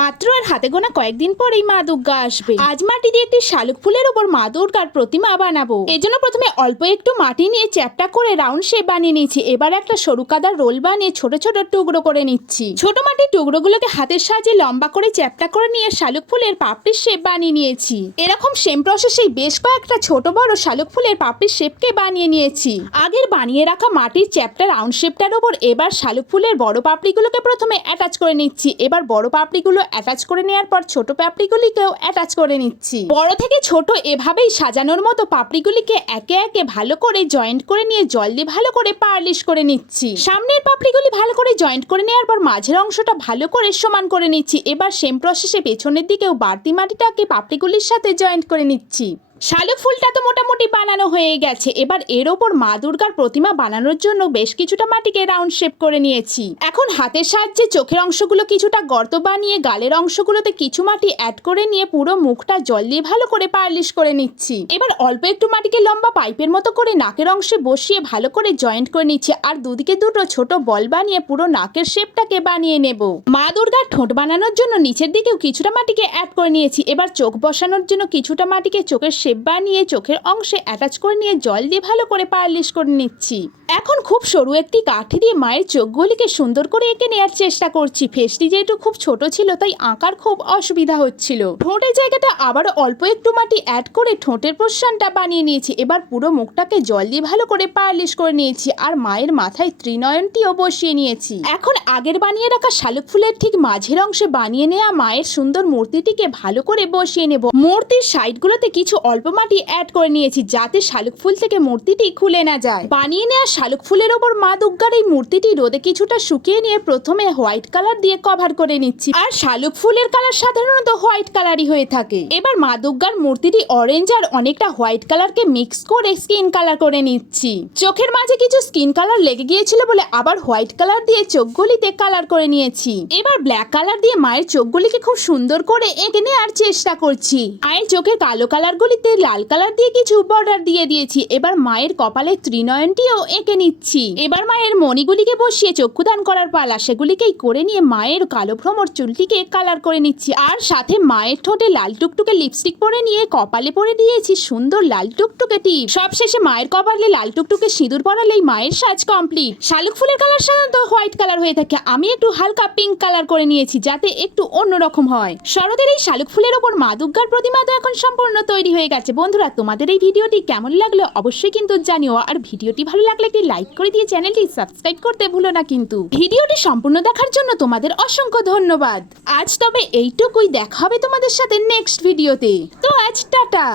মাত্র আর হাতে গোনা কয়েকদিন পরেই মা দুর্গা আসবে। আজ মাটি দিয়ে একটি শালুক ফুলের উপর মা দুর্গার প্রতিমা বানাবো। এজন্য প্রথমে অল্প একটু মাটি নিয়ে চ্যাপটা করে রাউন্ড শেপ বানিয়ে নিয়েছি। এবার একটা সরু কাদার রোল বানিয়ে ছোট ছোট টুকরো করে নিচ্ছি। ছোট মাটির টুকরোগুলোকে হাতের সাহায্যে লম্বা করে চ্যাপটা করে নিয়ে শালুক ফুলের পাপড়ির শেপ বানিয়ে নিয়েছি। এরকম সেম প্রসেসেই বেশ কয়েকটা ছোট বড় শালুক ফুলের পাপড়ির শেপকে বানিয়ে নিয়েছি। আগের বানিয়ে রাখা মাটির চ্যাপটা রাউন্ড শেপটার ওপর এবার শালুক ফুলের বড় পাপড়িগুলোকে প্রথমে অ্যাটাচ করে নিচ্ছি। এবার বড় পাপড়িগুলো অ্যাটাচ করে নেওয়ার পর ছোট পাপড়িগুলিকেও অ্যাটাচ করে নিচ্ছি। বড় থেকে ছোট এভাবেই সাজানোর মতো পাপড়িগুলিকে একে একে ভালো করে জয়েন্ট করে নিয়ে জল দিয়ে ভালো করে পারলিশ করে নিচ্ছি। সামনের পাপড়িগুলি ভালো করে জয়েন্ট করে নেওয়ার পর মাঝের অংশটা ভালো করে সমান করে নিচ্ছি। এবার সেম প্রসেসে পেছনের দিকেও বাড়তি মাটিটাকে পাপড়িগুলির সাথে জয়েন্ট করে নিচ্ছি। শালুক ফুলটা তো মোটামুটি বানানো হয়ে গেছে। এবার এর ওপর মা দুর্গার প্রতিমা বানানোর জন্য বেশ কিছুটা মাটিকে রাউন্ড শেপ করে নিয়েছি। এখন হাতের সাহায্যে চোখের অংশগুলো কিছুটা গর্ত বানিয়ে গালের অংশগুলোতে কিছু মাটি অ্যাড করে নিয়ে পুরো মুখটা জল দিয়ে ভালো করে পারলিশ করে নিচ্ছি। এবার অল্প একটু মাটিকে লম্বা পাইপের মতো করে নাকের অংশে বসিয়ে ভালো করে জয়েন্ট করে নিচ্ছি আর দুদিকে দুটো ছোট বল বানিয়ে পুরো নাকের শেপটাকে বানিয়ে নেব। মা দুর্গার ঠোঁট বানানোর জন্য নিচের দিকেও কিছুটা মাটিকে অ্যাড করে নিয়েছি। এবার চোখ বসানোর জন্য কিছুটা মাটিকে চোখের শেপ বানিয়ে চোখের অংশে অ্যাটাচ করে নিয়ে জল দিয়ে ভালো করে পারলিশ করে নিচ্ছি। এখন খুব সরু একটি কাঠি দিয়ে মায়ের চোখগুলিকে সুন্দর করে এঁকে নেওয়ার চেষ্টা করছি। ফেসটি যেহেতু খুব ছোট ছিল, তাই আঁকার খুব অসুবিধা হচ্ছিল। ঠোঁটের জায়গাটা আবার অল্প একটু মাটি অ্যাড করে ঠোঁটের পোষণটা বানিয়ে নিয়েছি। এবার পুরো মুখটাকে জল দিয়ে ভালো করে পারলিশ করে নিয়েছি আর মায়ের মাথায় ত্রিনয়নটিও বসিয়ে নিয়েছি। এখন আগের বানিয়ে রাখা শালুক ফুলের ঠিক মাঝের অংশে বানিয়ে নেওয়া মায়ের সুন্দর মূর্তিটিকে ভালো করে বসিয়ে নেব। মূর্তির সাইডগুলোতে কিছু অল্প মাটি অ্যাড করে নিয়েছি যাতে শালুক ফুল থেকে মূর্তিটি খুলে না যায়। বানিয়ে নেওয়া শালুক ফুলের ওপর মা দুর্গার এই মূর্তিটি রোদে কিছুটা শুকিয়ে নিয়ে প্রথমে হোয়াইট কালার দিয়ে কভার করে নিচ্ছি। আর শালুক ফুলের কালার সাধারণত হোয়াইট কালারই হয়ে থাকে। এবার মা দুর্গার মূর্তিটি অরেঞ্জ আর অনেকটা হোয়াইট কালারকে মিক্স করে স্কিন কালার করে নিচ্ছি। চোখের মাঝে কিছু স্কিন কালার লেগে গিয়েছিল বলে আবার হোয়াইট কালার দিয়ে চোখগুলিতে কালার করে নিয়েছি। এবার ব্ল্যাক কালার দিয়ে মায়ের চোখগুলিকে খুব সুন্দর করে এঁকে নেওয়ার চেষ্টা করছি। মায়ের চোখের কালো কালারগুলিতে লাল কালার দিয়ে কিছু বর্ডার দিয়ে দিয়েছি। এবার মায়ের কপালে ত্রিনয়নটিও এঁকে নিচ্ছি। এবার মায়ের মণিগুলিকে বসিয়ে চক্ষুদান করার পালা। সেগুলিকেই করে নিয়ে মায়ের কালো ভ্রমর চুলটিকে কালার করে নিচ্ছি। আর সাথে মায়ের ঠোঁটে লাল টুকটুকে লিপস্টিক পরে নিয়ে কপালে পরে দিয়েছি সুন্দর লাল টুকটুকে টিপ। সবশেষে মায়ের কপালে লাল টুকটুকে সিঁদুর পরালেই মায়ের সাজ কমপ্লিট শালুক ফুলের কালার সাধারণত হোয়াইট কালার হয়ে থাকে। আমি একটু হালকা পিঙ্ক কালার করে নিয়েছি যাতে একটু অন্যরকম হয়। শরতের এই শালুক ফুলের ওপর মা দুর্গার প্রতিমা তো এখন সম্পূর্ণ তৈরি হয়ে গেছে। বন্ধুরা, তোমাদের এই ভিডিওটি কেমন লাগল অবশ্যই কিন্তু জানিও। আর ভিডিওটি ভালো লাগলে একটি লাইক করে দিয়ে চ্যানেলটি সাবস্ক্রাইব করতে ভুলো না কিন্তু। ভিডিওটি সম্পূর্ণ দেখার জন্য তোমাদের অসংখ্য ধন্যবাদ। আজ তবে এইটুকুই, দেখা হবে তোমাদের সাথে নেক্সট ভিডিওতে তো আজ টাটা!